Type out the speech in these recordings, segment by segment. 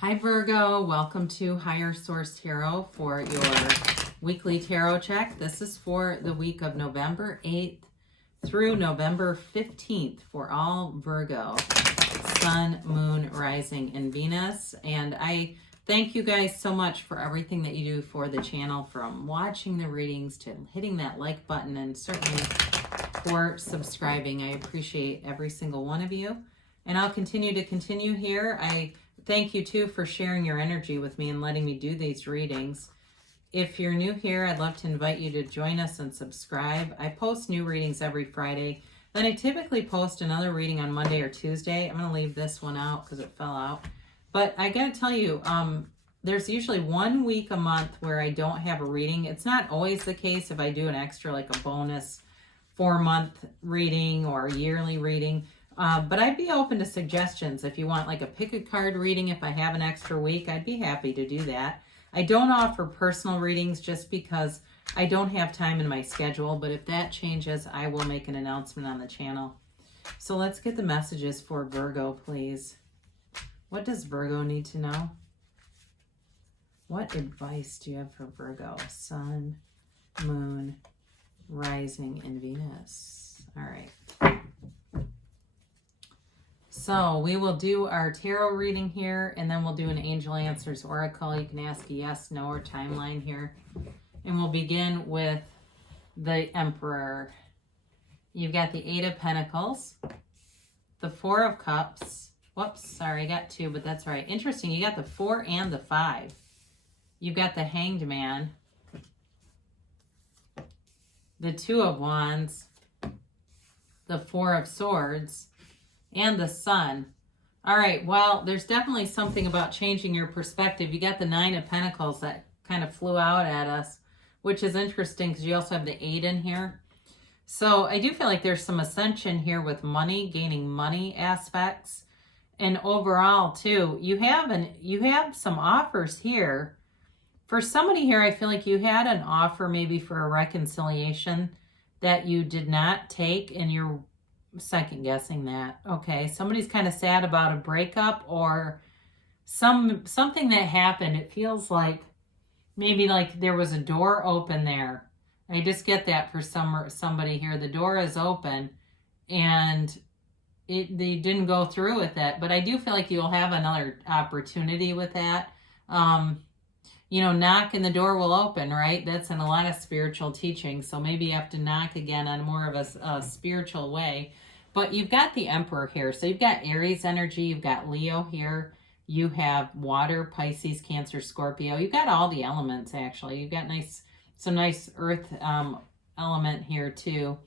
Hi Virgo, welcome to Higher Source Tarot for your weekly tarot check. This is for the week of November 8th through November 15th for all Virgo, Sun, Moon, Rising, and Venus. And I thank you guys so much for everything that you do for the channel, from watching the readings to hitting that like button, and certainly for subscribing. I appreciate every single one of you. And I'll continue here. I thank you too for sharing your energy with me and letting me do these readings. If you're new here, I'd love to invite you to join us and subscribe. I post new readings every Friday. Then I typically post another reading on Monday or Tuesday. I'm going to leave this one out because it fell out. But I got to tell you, there's usually 1 week a month where I don't have a reading. It's not always the case if I do an extra, like a bonus 4-month reading or a yearly reading. But I'd be open to suggestions. If you want like a pick a card reading, if I have an extra week, I'd be happy to do that. I don't offer personal readings just because I don't have time in my schedule, but if that changes, I will make an announcement on the channel. So let's get the messages for Virgo, please. What does Virgo need to know? What advice do you have for Virgo? Sun, Moon, Rising, and Venus. All right. So we will do our tarot reading here, and then we'll do an Angel Answers Oracle. You can ask a yes, no, or timeline here. And we'll begin with the Emperor. You've got the 8 of Pentacles, the 4 of Cups. Whoops, sorry, I got 2, but that's right. Interesting, you got the 4 and the 5. You've got the Hanged Man, the 2 of Wands, the 4 of Swords, and the Sun. All right, well, there's definitely something about changing your perspective. You got the 9 of Pentacles that kind of flew out at us, which is interesting because you also have the 8 in here. So I do feel like there's some ascension here with money, gaining money aspects. And overall, too, you have some offers here. For somebody here, I feel like you had an offer maybe for a reconciliation that you did not take, and you're second guessing that. Okay, somebody's kind of sad about a breakup or something that happened. It feels like maybe like there was a door open there. I just get that for somebody here. The door is open and they didn't go through with it, but I do feel like you'll have another opportunity with that. Knock and the door will open, right? That's in a lot of spiritual teaching. So maybe you have to knock again on more of a spiritual way. But you've got the Emperor here. So you've got Aries energy. You've got Leo here. You have water, Pisces, Cancer, Scorpio. You've got all the elements, actually. You've got some nice earth element here, too,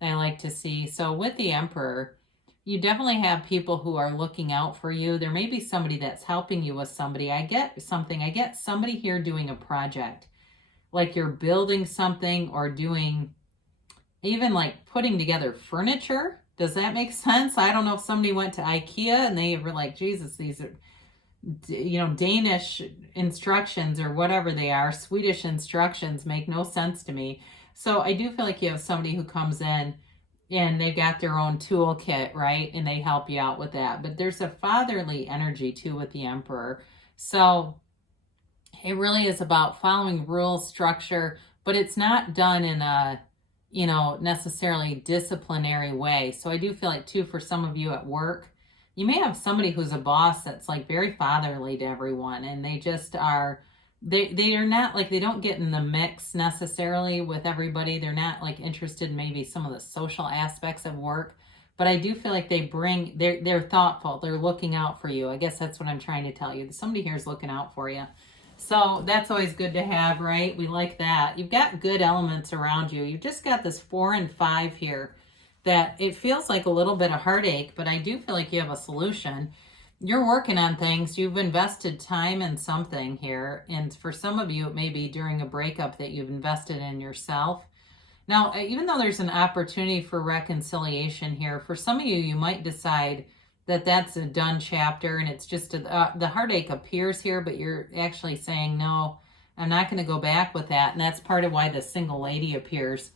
that I like to see. So with the Emperor, you definitely have people who are looking out for you. There may be somebody that's helping you with somebody. I get somebody here doing a project. Like you're building something or doing even like putting together furniture. Does that make sense? I don't know if somebody went to IKEA and they were like, Jesus, these are, Danish instructions or whatever they are, Swedish instructions make no sense to me. So I do feel like you have somebody who comes in and they've got their own toolkit, right? And they help you out with that. But there's a fatherly energy too with the Emperor. So it really is about following rules, structure, but it's not done in a, necessarily disciplinary way. So I do feel like too, for some of you at work, you may have somebody who's a boss that's like very fatherly to everyone, and they just are, they are not like, they don't get in the mix necessarily with everybody. They're not like interested in maybe some of the social aspects of work, but I do feel like they're thoughtful. They're looking out for you. I guess that's what I'm trying to tell you. Somebody here is looking out for you. So that's always good to have, right? We like that. You've got good elements around you. You've just got this 4 and 5 here that it feels like a little bit of heartache, but I do feel like you have a solution. You're working on things. You've invested time in something here. And for some of you, it may be during a breakup that you've invested in yourself. Now, even though there's an opportunity for reconciliation here, for some of you, you might decide that that's a done chapter and it's just the heartache appears here, but you're actually saying, no, I'm not going to go back with that. And that's part of why the single lady appears.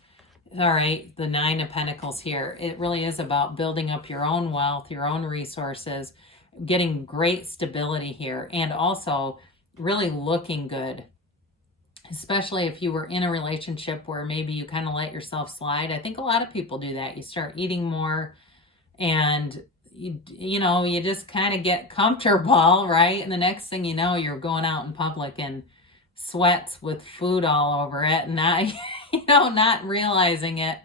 All right, the 9 of Pentacles here. It really is about building up your own wealth, your own resources, getting great stability here, and also really looking good, especially if you were in a relationship where maybe you kind of let yourself slide. I think a lot of people do that. You start eating more, and you just kind of get comfortable, right? And the next thing you know, you're going out in public in sweats with food all over it, and not not realizing it.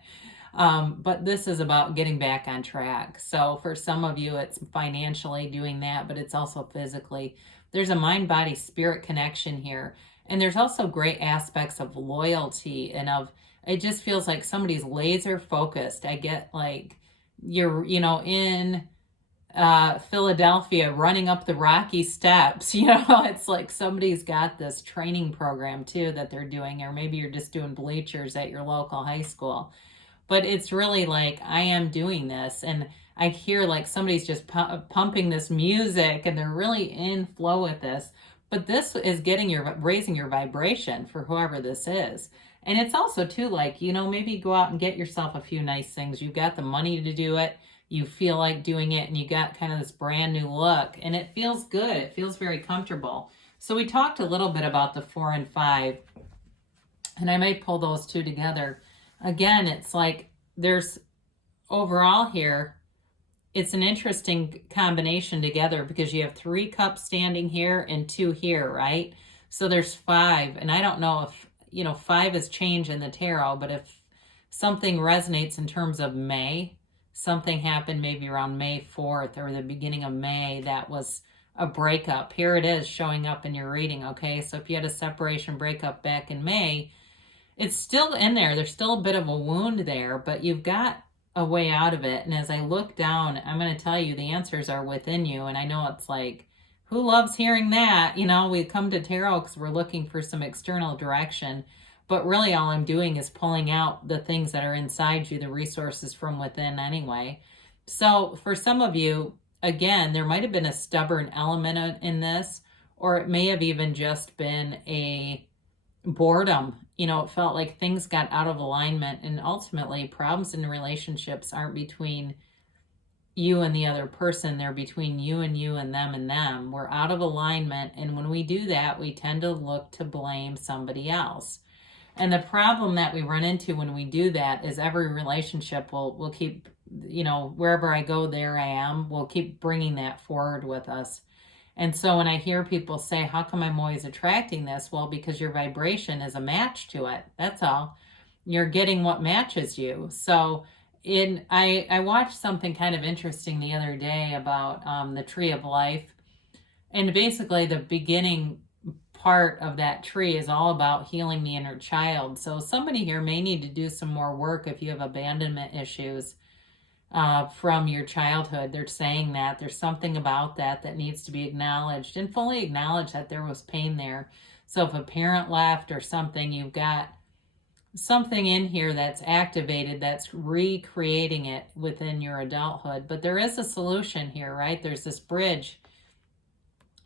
But this is about getting back on track. So for some of you, it's financially doing that, but it's also physically. There's a mind, body, spirit connection here. And there's also great aspects of loyalty and it just feels like somebody's laser focused. I get like you're, in Philadelphia running up the Rocky Steps, it's like somebody's got this training program too that they're doing, or maybe you're just doing bleachers at your local high school. But it's really like, I am doing this, and I hear like somebody's just pumping this music and they're really in flow with this. But this is raising your vibration for whoever this is. And it's also too like, maybe go out and get yourself a few nice things. You've got the money to do it. You feel like doing it, and you got kind of this brand new look, and it feels good. It feels very comfortable. So we talked a little bit about the 4 and 5, and I might pull those two together. Again, it's like there's overall here, it's an interesting combination together because you have 3 cups standing here and 2 here, right? So there's 5, and I don't know if, 5 is change in the tarot, but if something resonates in terms of May, something happened maybe around May 4th or the beginning of May that was a breakup. Here it is showing up in your reading, okay? So if you had a separation breakup back in May, it's still in there. There's still a bit of a wound there, but you've got a way out of it. And as I look down, I'm going to tell you the answers are within you. And I know it's like, who loves hearing that? We come to tarot because we're looking for some external direction. But really all I'm doing is pulling out the things that are inside you, the resources from within anyway. So for some of you, again, there might have been a stubborn element in this, or it may have even just been a boredom. It felt like things got out of alignment, and ultimately problems in relationships aren't between you and the other person. They're between you and them. We're out of alignment, and when we do that, we tend to look to blame somebody else. And the problem that we run into when we do that is every relationship will keep, wherever I go, there I am. We'll keep bringing that forward with us. And so when I hear people say, how come I'm always attracting this? Well, because your vibration is a match to it. That's all. You're getting what matches you. So I watched something kind of interesting the other day about the tree of life. And basically the beginning part of that tree is all about healing the inner child. So somebody here may need to do some more work if you have abandonment issues from your childhood. They're saying that there's something about that needs to be acknowledged and fully acknowledge that there was pain there. So if a parent left or something, you've got something in here that's activated, that's recreating it within your adulthood. But there is a solution here, right? There's this bridge.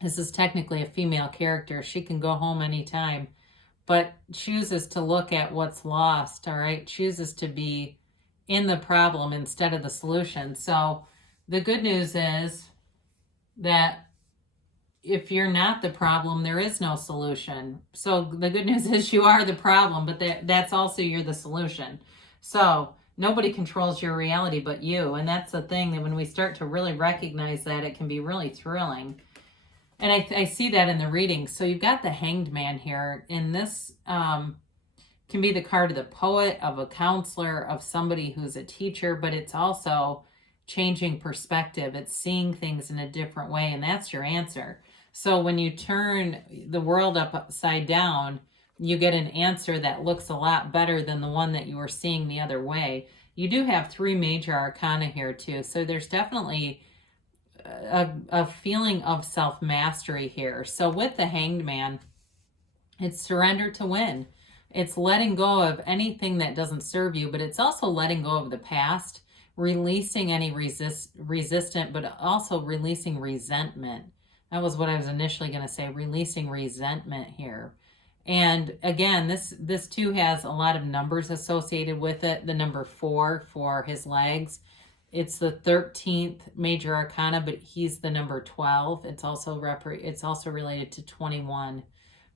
This is technically a female character. She can go home anytime, but chooses to look at what's lost, all right? Chooses to be in the problem instead of the solution. So the good news is that if you're not the problem, there is no solution. So the good news is you are the problem, but that's also you're the solution. So nobody controls your reality but you. And that's the thing, that when we start to really recognize that, it can be really thrilling. And I see that in the reading. So you've got the Hanged Man here. And this can be the card of the poet, of a counselor, of somebody who's a teacher, but it's also changing perspective. It's seeing things in a different way, and that's your answer. So when you turn the world upside down, you get an answer that looks a lot better than the one that you were seeing the other way. You do have 3 major arcana here too, so there's definitely a feeling of self-mastery here. So with the Hanged Man, it's surrender to win. It's letting go of anything that doesn't serve you, but it's also letting go of the past, releasing any resistant, but also releasing resentment. That was what I was initially going to say, releasing resentment here. And again, this too has a lot of numbers associated with it. The number 4 for his legs. It's the 13th major arcana, but he's the number 12. It's also related to 21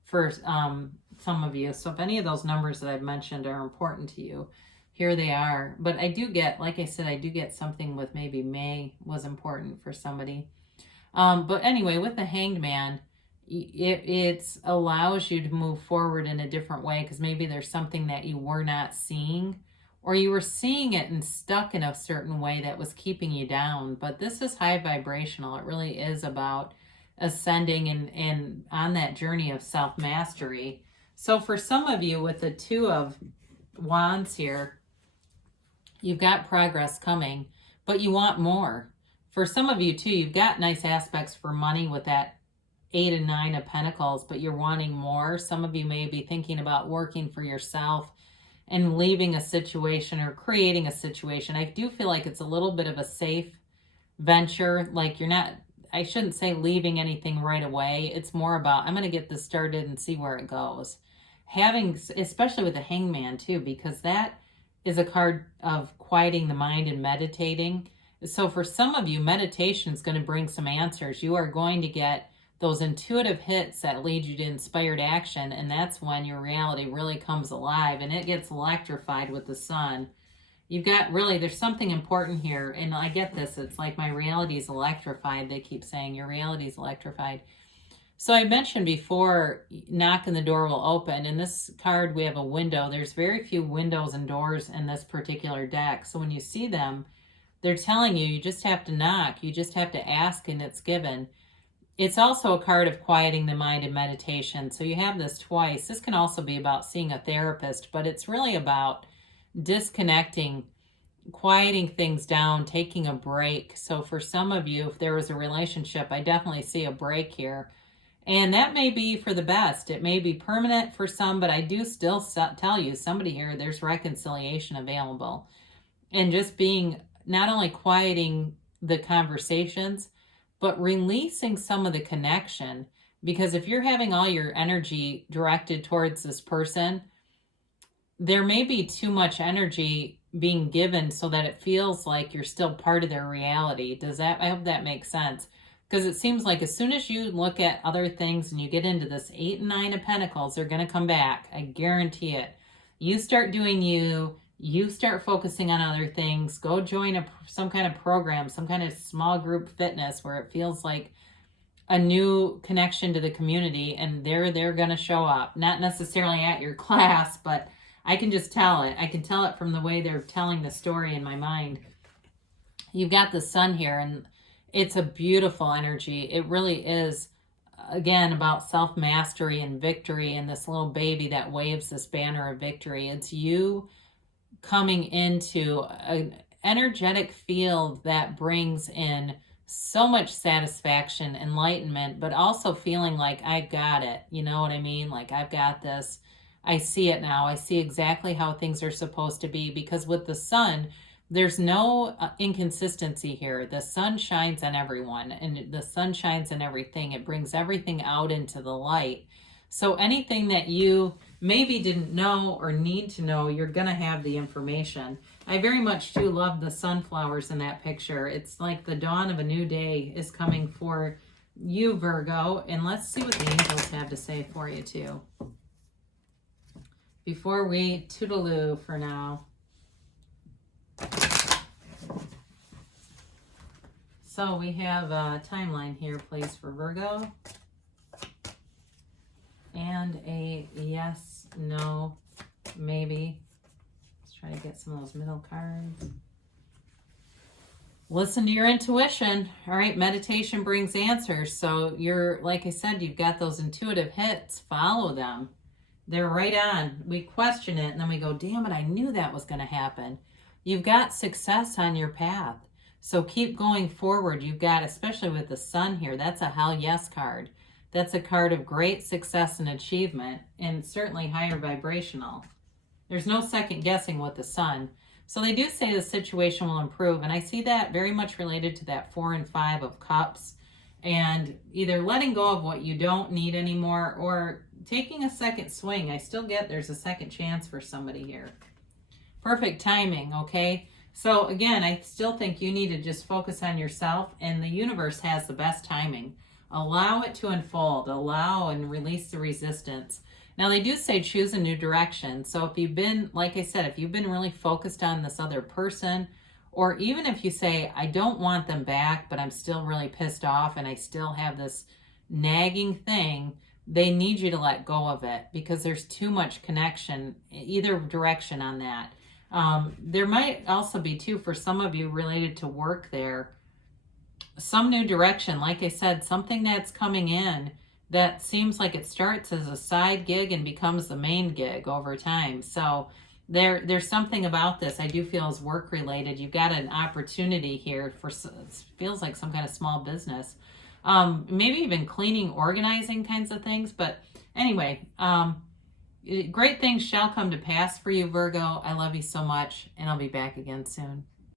for some of you. So if any of those numbers that I've mentioned are important to you, here they are. But I do get, like I said, I do get something with maybe May was important for somebody. But anyway, with the Hanged Man, it allows you to move forward in a different way, because maybe there's something that you were not seeing, or you were seeing it and stuck in a certain way that was keeping you down. But this is high vibrational. It really is about ascending and on that journey of self-mastery. So for some of you with the Two of Wands here, you've got progress coming, but you want more. For some of you too, you've got nice aspects for money with that 8 and 9 of Pentacles, but you're wanting more. Some of you may be thinking about working for yourself and leaving a situation or creating a situation. I do feel like it's a little bit of a safe venture. Like you're not, I shouldn't say leaving anything right away. It's more about, I'm going to get this started and see where it goes. Having, especially with the Hangman too, because that is a card of quieting the mind and meditating. So for some of you, meditation is going to bring some answers. You are going to get those intuitive hits that lead you to inspired action, and that's when your reality really comes alive and it gets electrified with the sun. You've got really, there's something important here, and I get this, it's like my reality is electrified. They keep saying your reality is electrified. So I mentioned before, knock and the door will open. In this card, we have a window. There's very few windows and doors in this particular deck. So when you see them, they're telling you, you just have to knock. You just have to ask and it's given. It's also a card of quieting the mind and meditation. So you have this twice. This can also be about seeing a therapist, but it's really about disconnecting, quieting things down, taking a break. So for some of you, if there was a relationship, I definitely see a break here. And that may be for the best. It may be permanent for some, but I do still tell you, somebody here, there's reconciliation available. And just being, not only quieting the conversations, but releasing some of the connection. Because if you're having all your energy directed towards this person, there may be too much energy being given so that it feels like you're still part of their reality. I hope that makes sense. Because it seems like as soon as you look at other things and you get into this 8 and 9 of Pentacles, they're going to come back. I guarantee it. You start doing you start focusing on other things. Go join some kind of program, some kind of small group fitness where it feels like a new connection to the community, and they're going to show up. Not necessarily at your class, but I can just tell it. I can tell it from the way they're telling the story in my mind. You've got the sun here, and it's a beautiful energy. It really is, again, about self-mastery and victory, and this little baby that waves this banner of victory. It's you coming into an energetic field that brings in so much satisfaction, enlightenment, but also feeling like I got it. You know what I mean? Like, I've got this. I see it now. I see exactly how things are supposed to be, because with the sun, there's no inconsistency here. The sun shines on everyone, and the sun shines on everything. It brings everything out into the light. So anything that you maybe didn't know or need to know, you're going to have the information. I very much do love the sunflowers in that picture. It's like the dawn of a new day is coming for you, Virgo. And let's see what the angels have to say for you, too. Before we toodaloo for now. So we have a timeline here, please, for Virgo. And a yes, no, maybe. Let's try to get some of those middle cards. Listen to your intuition. All right, meditation brings answers. So you're, like I said, you've got those intuitive hits. Follow them. They're right on. We question it, and then we go, damn it, I knew that was going to happen. You've got success on your path. So keep going forward. You've got, especially with the sun here, that's a hell yes card. That's a card of great success and achievement, and certainly higher vibrational. There's no second guessing with the sun. So they do say the situation will improve, and I see that very much related to that 4 and 5 of cups, and either letting go of what you don't need anymore or taking a second swing. I still get there's a second chance for somebody here. Perfect timing, okay? So again, I still think you need to just focus on yourself, and the universe has the best timing. Allow it to unfold, allow and release the resistance. Now they do say choose a new direction. So if you've been, like I said, if you've been really focused on this other person, or even if you say, I don't want them back, but I'm still really pissed off and I still have this nagging thing, they need you to let go of it because there's too much connection, either direction on that. There might also be, too, for some of you related to work there, some new direction. Like I said, something that's coming in that seems like it starts as a side gig and becomes the main gig over time. So there's something about this I do feel is work related. You've got an opportunity here for, it feels like some kind of small business. Maybe even cleaning, organizing kinds of things. But anyway, great things shall come to pass for you, Virgo. I love you so much, and I'll be back again soon.